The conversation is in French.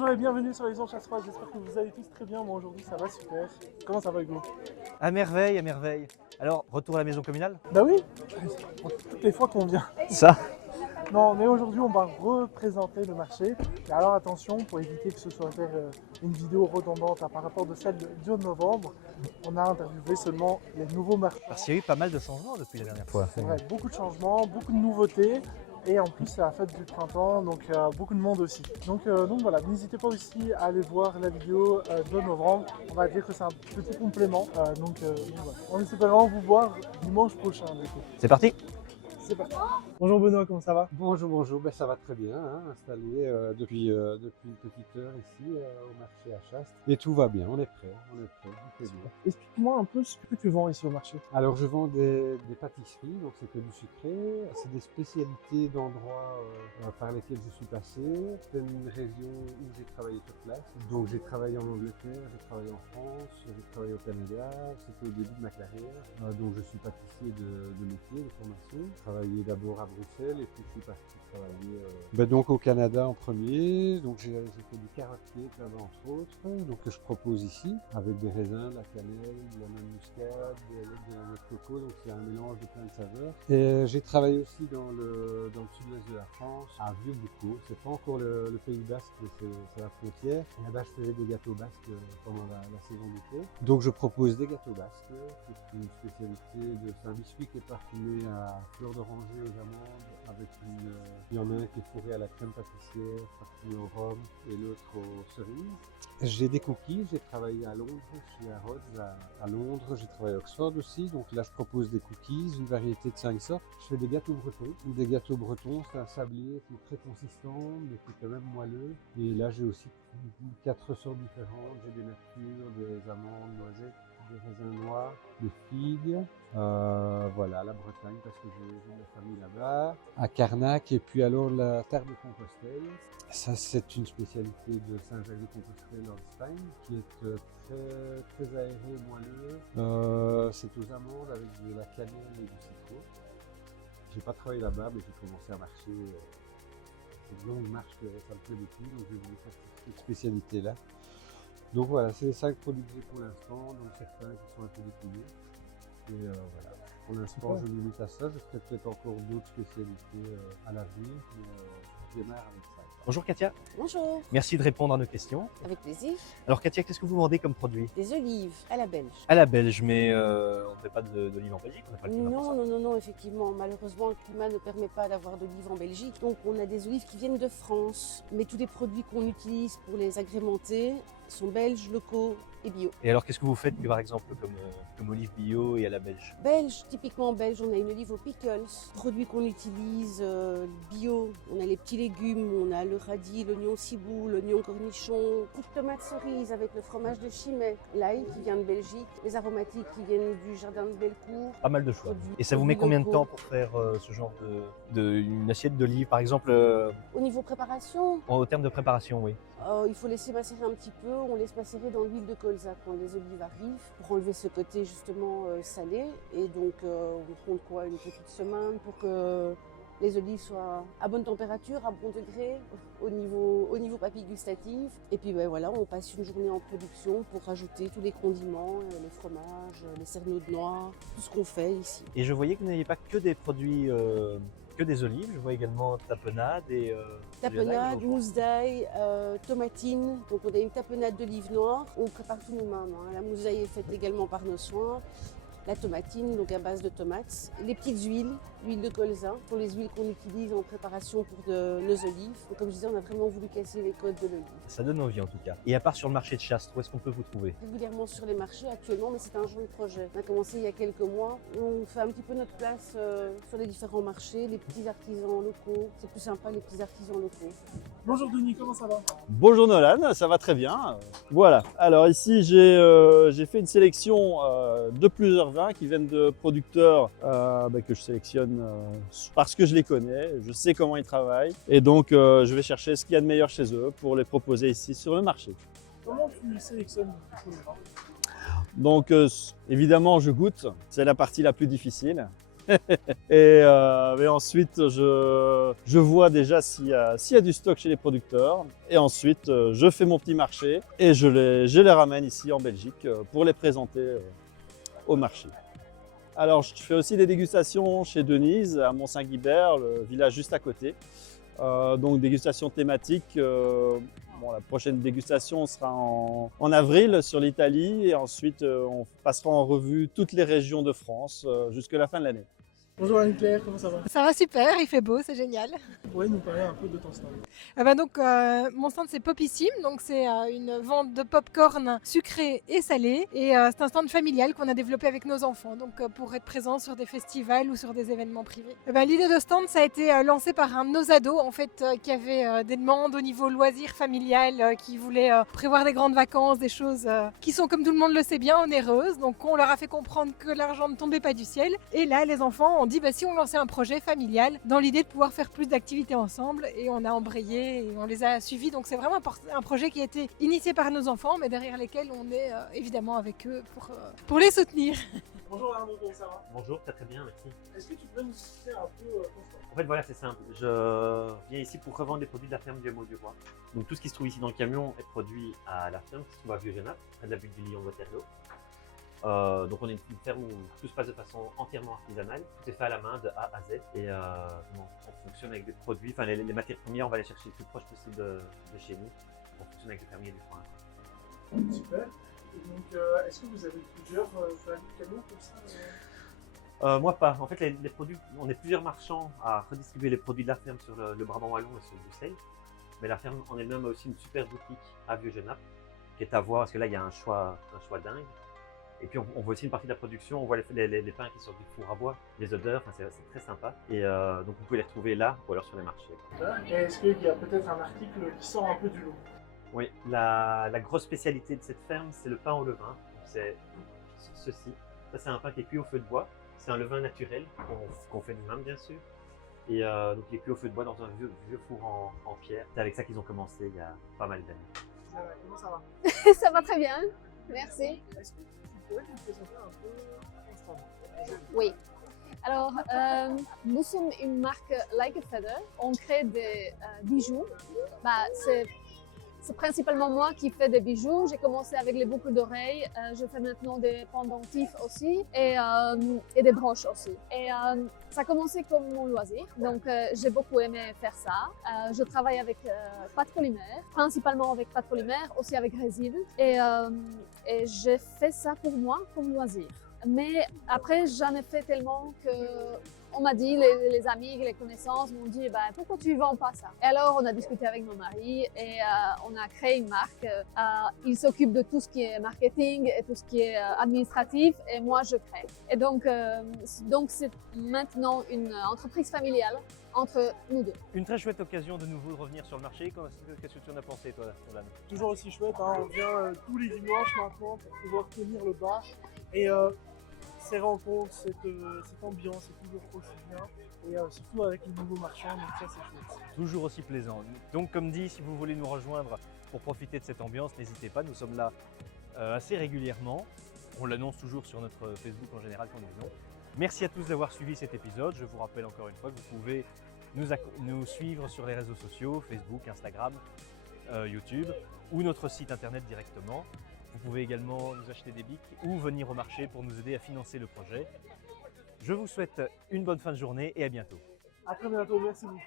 Bonjour et bienvenue sur les ondes Chasse-Froid, j'espère que vous allez tous très bien, moi aujourd'hui ça va super. Comment ça va Hugo? À merveille, à merveille. Alors, retour à la maison communale? Bah oui, toutes les fois qu'on vient. Ça? Non, mais aujourd'hui on va représenter le marché. Et alors attention, pour éviter que ce soit faire une vidéo redondante par rapport de celle du 2 novembre, on a interviewé seulement les nouveaux marchands. Parce qu'il y a eu pas mal de changements depuis la dernière fois. C'est vrai, beaucoup de changements, beaucoup de nouveautés. Et en plus c'est la fête du printemps, donc beaucoup de monde aussi. Donc voilà, n'hésitez pas aussi à aller voir la vidéo de novembre. On va dire que c'est un petit complément. Donc voilà. On espère vous voir dimanche prochain du coup. C'est parti? C'est parti. Bonjour Benoît, comment ça va? Bonjour, ben, ça va très bien, hein, installé depuis une petite heure ici au marché à Chastes. Et tout va bien, on est prêt, tout est bien. Explique-moi un peu ce que tu vends ici au marché. Alors je vends des pâtisseries, donc c'est que du sucré, c'est des spécialités d'endroits par lesquels je suis passé. C'est une région où j'ai travaillé sur place, donc j'ai travaillé en Angleterre, j'ai travaillé en France, j'ai travaillé au Canada, c'était au début de ma carrière. Donc je suis pâtissier de métier, de formation. J'ai travaillé d'abord à Bruxelles et puis je suis parti travailler donc au Canada en premier. Donc j'ai fait du carrot cake là-bas entre autres, donc que je propose ici avec des raisins, de la cannelle, de la noix de muscade, de la noix de coco, donc c'est un mélange de plein de saveurs. Et j'ai travaillé aussi dans le sud-ouest de la France, à Vieux-Boucau. C'est pas encore le Pays Basque, mais c'est la frontière. Et là-bas je faisais des gâteaux basques pendant la saison d'été. Donc je propose des gâteaux basques, c'est une spécialité c'est un biscuit qui est parfumé à fleur d'oranger aux amandes avec il y en a un qui est fourré à la crème pâtissière, parfumé au rhum et l'autre aux cerises. J'ai des cookies, j'ai travaillé à Londres, chez Harrods à Londres, j'ai travaillé à Oxford aussi, donc là je propose des cookies, une variété de 5 sortes. Je fais des gâteaux bretons. Des gâteaux bretons, c'est un sablé qui est très consistant, mais qui est quand même moelleux. Et là j'ai aussi 4 sortes différentes, j'ai des natures, des amandes, noisettes, des raisins noirs, des figues, voilà, la Bretagne parce que j'ai de la famille là-bas, à Carnac, et puis alors la tarte de Compostelle. Ça c'est une spécialité de Saint-Jacques-de-Compostelle en Espagne, qui est très aéré et moelleux. C'est aux amandes avec de la cannelle et du citron. J'ai pas travaillé là-bas, mais j'ai commencé à marcher. C'est une longue marche que ça me plaît beaucoup, donc je voulais faire cette spécialité-là. Donc voilà, c'est les 5 produits que j'ai pour l'instant, donc certains qui sont un peu déclinés. Et voilà, pour l'instant je me limite à ça, je ferai peut-être encore d'autres spécialités à l'avenir, mais je démarre avec ça. Bonjour Katia. Bonjour, Merci de répondre à nos questions. avec plaisir. Alors Katia, qu'est-ce que vous vendez comme produit? Des olives à la belge. À la belge, mais on ne fait pas d'olive en Belgique, on n'a pas le climat pour ça. Non, effectivement. Malheureusement, le climat ne permet pas d'avoir d'olives en Belgique. Donc, on a des olives qui viennent de France. Mais tous les produits qu'on utilise pour les agrémenter sont belges, locaux et bio. Et alors, qu'est-ce que vous faites, par exemple, comme olive bio et à la belge? Belge, typiquement belge, on a une olive aux pickles. Produits qu'on utilise bio, on a les petits légumes, on a le radis, l'oignon cibou, l'oignon cornichon, petites tomates cerises avec le fromage de Chimay, l'ail qui vient de Belgique, les aromatiques qui viennent du jardin de Bellecour. Pas mal de choix. Et ça vous met Produits combien de locaux. temps pour faire ce genre une assiette d'olive, par exemple, Au niveau préparation, au terme de préparation, oui? il faut laisser macérer un petit peu. On laisse macérer dans l'huile de colza quand les olives arrivent pour enlever ce côté justement salé. Et donc on compte quoi, une petite semaine pour que les olives soient à bonne température, à bon degré, au niveau papilles gustatives. Et puis ben, voilà, on passe une journée en production pour rajouter tous les condiments, les fromages, les cerneaux de noix, tout ce qu'on fait ici. Et je voyais que vous n'aviez pas que des produits, que des olives, je vois également tapenade et... Tapenade, mousse d'ail, tomatine. Donc on a une tapenade d'olive noire. On prépare tout nous-mêmes. La mousse d'ail est faite également par nos soins. La tomatine, donc à base de tomates. Les petites huiles, l'huile de colza, sont les huiles qu'on utilise en préparation pour nos olives. Donc, comme je disais, on a vraiment voulu casser les codes de l'olive. Ça donne envie en tout cas. Et à part sur le marché de Chastes, où est-ce qu'on peut vous trouver? Régulièrement sur les marchés actuellement, mais c'est un joint projet. On a commencé il y a quelques mois. On fait un petit peu notre place sur les différents marchés, les petits artisans locaux. C'est plus sympa les petits artisans locaux. Bonjour Denis, comment ça va? Bonjour Nolan, ça va très bien. Voilà, alors ici j'ai fait une sélection de plusieurs vins qui viennent de producteurs que je sélectionne parce que je les connais, je sais comment ils travaillent et donc je vais chercher ce qu'il y a de meilleur chez eux pour les proposer ici sur le marché. Comment tu sélectionnes les vins? Donc évidemment je goûte, c'est la partie la plus difficile. Et ensuite, je vois déjà s'il y a du stock chez les producteurs. Et ensuite, je fais mon petit marché et je les ramène ici en Belgique pour les présenter au marché. Alors, je fais aussi des dégustations chez Denise à Mont-Saint-Guibert, le village juste à côté. Donc, dégustation thématique. Bon, la prochaine dégustation sera en avril sur l'Italie et ensuite on passera en revue toutes les régions de France jusqu'à la fin de l'année. Bonjour Anne-Claire, comment ça va? Ça va super, il fait beau, c'est génial. Tu pourrais nous parler un peu de ton stand? Mon stand c'est Popissime, donc c'est une vente de pop-corn sucré et salé et c'est un stand familial qu'on a développé avec nos enfants, donc pour être présent sur des festivals ou sur des événements privés. L'idée de stand ça a été lancé par un de nos ados en fait qui avait des demandes au niveau loisirs familial, qui voulait prévoir des grandes vacances, des choses qui sont comme tout le monde le sait bien onéreuses, donc on leur a fait comprendre que l'argent ne tombait pas du ciel et là les enfants ont dit si on lançait un projet familial dans l'idée de pouvoir faire plus d'activités ensemble et on a embrayé et on les a suivis. Donc c'est vraiment un projet qui a été initié par nos enfants mais derrière lesquels on est évidemment avec eux pour les soutenir. Bonjour Arnaud, comment ça va? Bonjour, très bien, merci. Est-ce que tu peux nous citer un peu ton stand? En fait, voilà, c'est simple. Je viens ici pour revendre les produits de la ferme du Hameau du Roi. Donc tout ce qui se trouve ici dans le camion est produit à la ferme qui se trouve à Vieux-Genappe, près de la butte du Lion-Waterloo. Donc on est une ferme où tout se passe de façon entièrement artisanale, tout est fait à la main de A à Z et on fonctionne avec des produits, enfin les matières premières on va les chercher le plus proche possible de chez nous, on fonctionne avec des fermiers du coin. Super, et donc est-ce que vous avez plusieurs camions comme ça? Moi pas, en fait les produits, on est plusieurs marchands à redistribuer les produits de la ferme sur le Brabant Wallon et sur Bruxelles, mais la ferme en elle-même a aussi une super boutique à Vieux-Genappe qui est à voir parce que là il y a un choix dingue. Et puis on voit aussi une partie de la production, on voit les pains qui sortent du four à bois, les odeurs, enfin, c'est très sympa. Et donc vous pouvez les retrouver là ou alors sur les marchés. Et est-ce qu'il y a peut-être un article qui sort un peu du lot? Oui, la grosse spécialité de cette ferme, c'est le pain au levain. C'est ceci. Ça c'est un pain qui est cuit au feu de bois. C'est un levain naturel qu'on fait nous-mêmes bien sûr. Et donc il est cuit au feu de bois dans un vieux four en pierre. C'est avec ça qu'ils ont commencé il y a pas mal d'années. Comment ça va? Ça va très bien, merci. Est-ce que tu pourrais nous présenter un peu ton stand? Oui. Alors, nous sommes une marque Like a Feather. On crée des bijoux. C'est principalement moi qui fais des bijoux. J'ai commencé avec les boucles d'oreilles. Je fais maintenant des pendentifs aussi et des broches aussi. Et ça a commencé comme mon loisir. Donc, j'ai beaucoup aimé faire ça. Je travaille avec pâte polymère, principalement avec pâte polymère, aussi avec résine. Et j'ai fait ça pour moi comme loisir. Mais après, j'en ai fait tellement que on m'a dit, les amis, les connaissances m'ont dit pourquoi tu ne vends pas ça? Et alors on a discuté avec mon mari et on a créé une marque. Il s'occupe de tout ce qui est marketing et tout ce qui est administratif et moi je crée. Et donc c'est maintenant une entreprise familiale entre nous deux. Une très chouette occasion de nouveau de revenir sur le marché. Qu'est-ce que tu en as pensé toi, Roland? Toujours aussi chouette, hein. On vient tous les dimanches maintenant pour pouvoir tenir le bar. Et ces rencontres, cette ambiance est toujours aussi bien. Et surtout avec les nouveaux marchands, donc ça c'est chouette. Toujours aussi plaisant. Donc comme dit, si vous voulez nous rejoindre pour profiter de cette ambiance, n'hésitez pas, nous sommes là assez régulièrement. On l'annonce toujours sur notre Facebook en général quand nous venons. Merci à tous d'avoir suivi cet épisode. Je vous rappelle encore une fois que vous pouvez nous suivre sur les réseaux sociaux, Facebook, Instagram, YouTube ou notre site internet directement. Vous pouvez également nous acheter des bics ou venir au marché pour nous aider à financer le projet. Je vous souhaite une bonne fin de journée et à bientôt. À très bientôt, merci beaucoup.